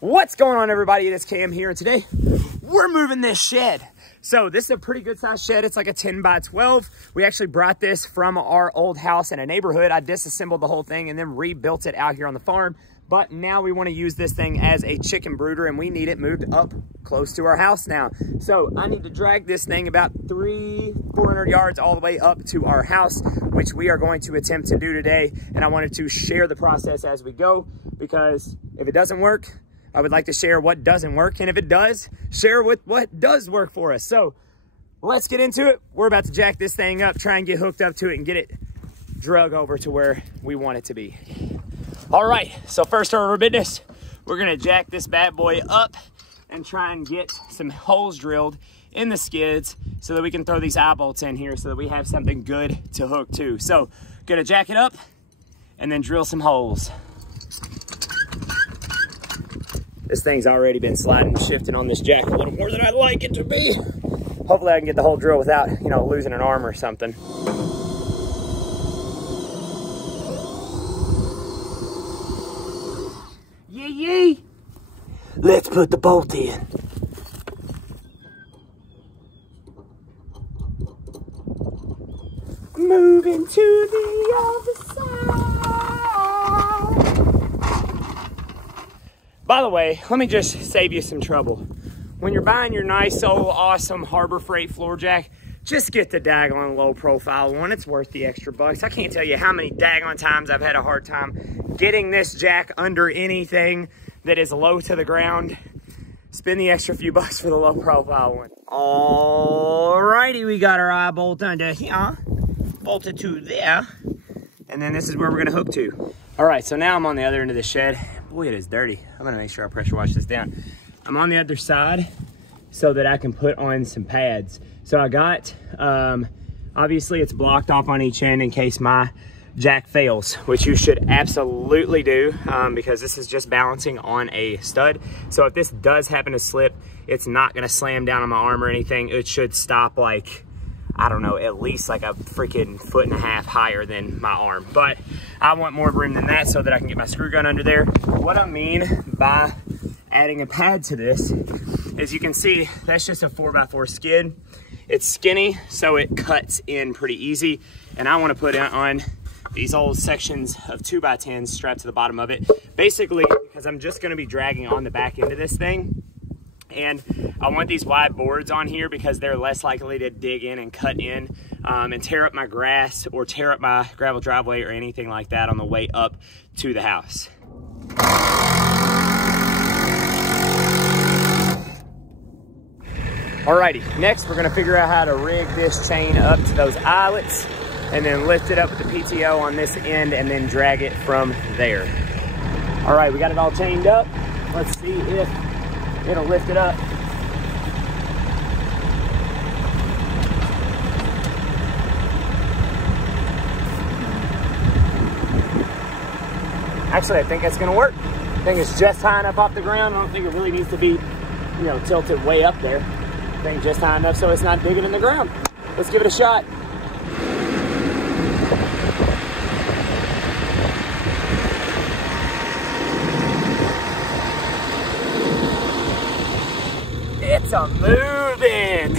What's going on, everybody? It is Cam here, and today we're moving this shed. So this is a pretty good sized shed. It's like a 10 by 12. We actually brought this from our old house in a neighborhood. I disassembled the whole thing and then rebuilt it out here on the farm. But now we want to use this thing as a chicken brooder, and we need it moved up close to our house now. So I need to drag this thing about 300-400 yards all the way up to our house, which we are going to attempt to do today. And I wanted to share the process as we go, because if it doesn't work, I would like to share what doesn't work, and if it does, share with what does work for us. So let's get into it. We're about to jack this thing up, try and get hooked up to it and get it drug over to where we want it to be. All right, so first order of business, we're gonna jack this bad boy up and try and get some holes drilled in the skids so that we can throw these eye bolts in here so that we have something good to hook to. So gonna jack it up and then drill some holes. This thing's already been sliding and shifting on this jack a little more than I'd like it to be. Hopefully I can get the whole drill without, losing an arm or something. Yee. Let's put the bolt in. Moving to the other side. By the way, let me just save you some trouble. When you're buying your nice, old, awesome Harbor Freight floor jack, just get the daggone low profile one. It's worth the extra bucks. I can't tell you how many daggone times I've had a hard time getting this jack under anything that is low to the ground. Spend the extra few bucks for the low profile one. Alrighty, we got our eye bolt under here, bolted to there, and then this is where we're gonna hook to. All right, so now I'm on the other end of the shed. Boy, it is dirty. I'm gonna make sure I pressure wash this down. I'm on the other side so that I can put on some pads. So I got, obviously it's blocked off on each end in case my jack fails, which you should absolutely do, because this is just balancing on a stud. So if this does happen to slip, it's not gonna slam down on my arm or anything. It should stop like, I don't know, at least like a freaking 1.5 feet higher than my arm. But I want more room than that so that I can get my screw gun under there. What I mean by adding a pad to this is, you can see that's just a 4x4 skid. It's skinny, so it cuts in pretty easy. And I want to put it on these old sections of 2x10s strapped to the bottom of it. Basically, because I'm just going to be dragging on the back end of this thing. And I want these wide boards on here because they're less likely to dig in and cut in and tear up my grass or tear up my gravel driveway or anything like that on the way up to the house. Alrighty, next we're gonna figure out how to rig this chain up to those eyelets and then lift it up with the PTO on this end and then drag it from there. All right, we got it all chained up. Let's see if it'll lift it up. Actually, I think that's gonna work. I think it's just high enough off the ground. I don't think it really needs to be, tilted way up there. I think just high enough so it's not digging in the ground. Let's give it a shot. It's a moving.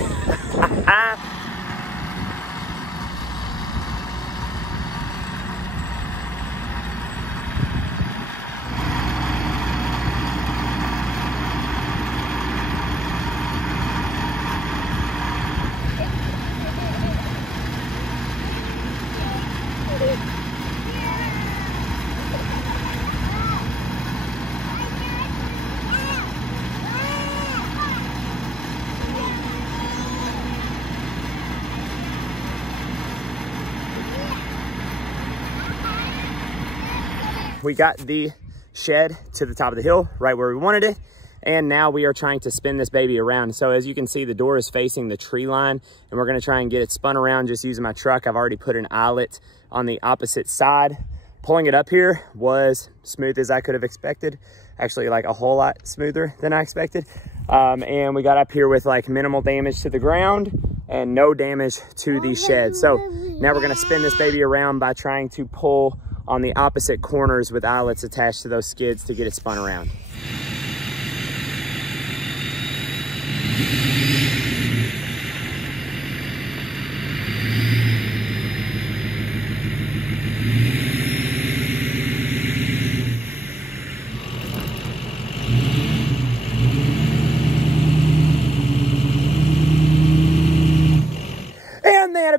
We got the shed to the top of the hill, right where we wanted it. And now we are trying to spin this baby around. So as you can see, the door is facing the tree line, and we're gonna try and get it spun around just using my truck. I've already put an eyelet on the opposite side. Pulling it up here was smooth as I could have expected. Actually, like a whole lot smoother than I expected. And we got up here with like minimal damage to the ground and no damage to the shed. So now we're gonna spin this baby around by trying to pull on the opposite corners with eyelets attached to those skids to get it spun around.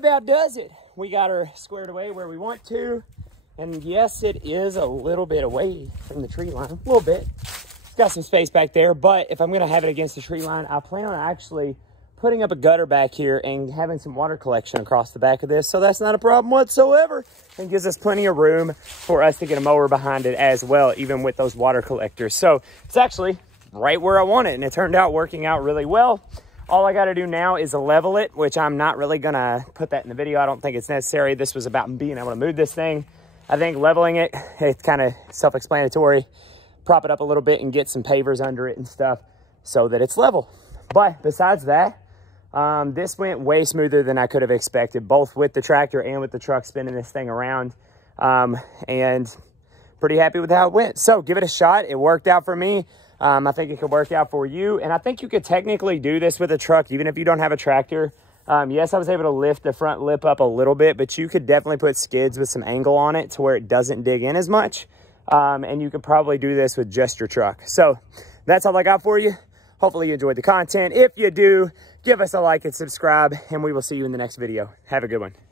about does it. We got her squared away where we want to. And yes, it is a little bit away from the tree line, a little bit. Got some space back there, but if I'm gonna have it against the tree line, I plan on actually putting up a gutter back here and having some water collection across the back of this. So that's not a problem whatsoever. And gives us plenty of room for us to get a mower behind it as well, even with those water collectors. So it's actually right where I want it, and it turned out working out really well. All I gotta do now is level it, which I'm not really gonna put that in the video. I don't think it's necessary. This was about being able to move this thing. I think leveling it, it's kind of self-explanatory. Prop it up a little bit and get some pavers under it and stuff so that it's level. But besides that, this went way smoother than I could have expected, both with the tractor and with the truck spinning this thing around. And pretty happy with how it went. So give it a shot. It worked out for me. I think it could work out for you. And I think you could technically do this with a truck, even if you don't have a tractor. Yes, I was able to lift the front lip up a little bit, but you could definitely put skids with some angle on it to where it doesn't dig in as much. And you could probably do this with just your truck. So that's all I got for you. Hopefully you enjoyed the content. If you do, give us a like and subscribe, and we will see you in the next video. Have a good one.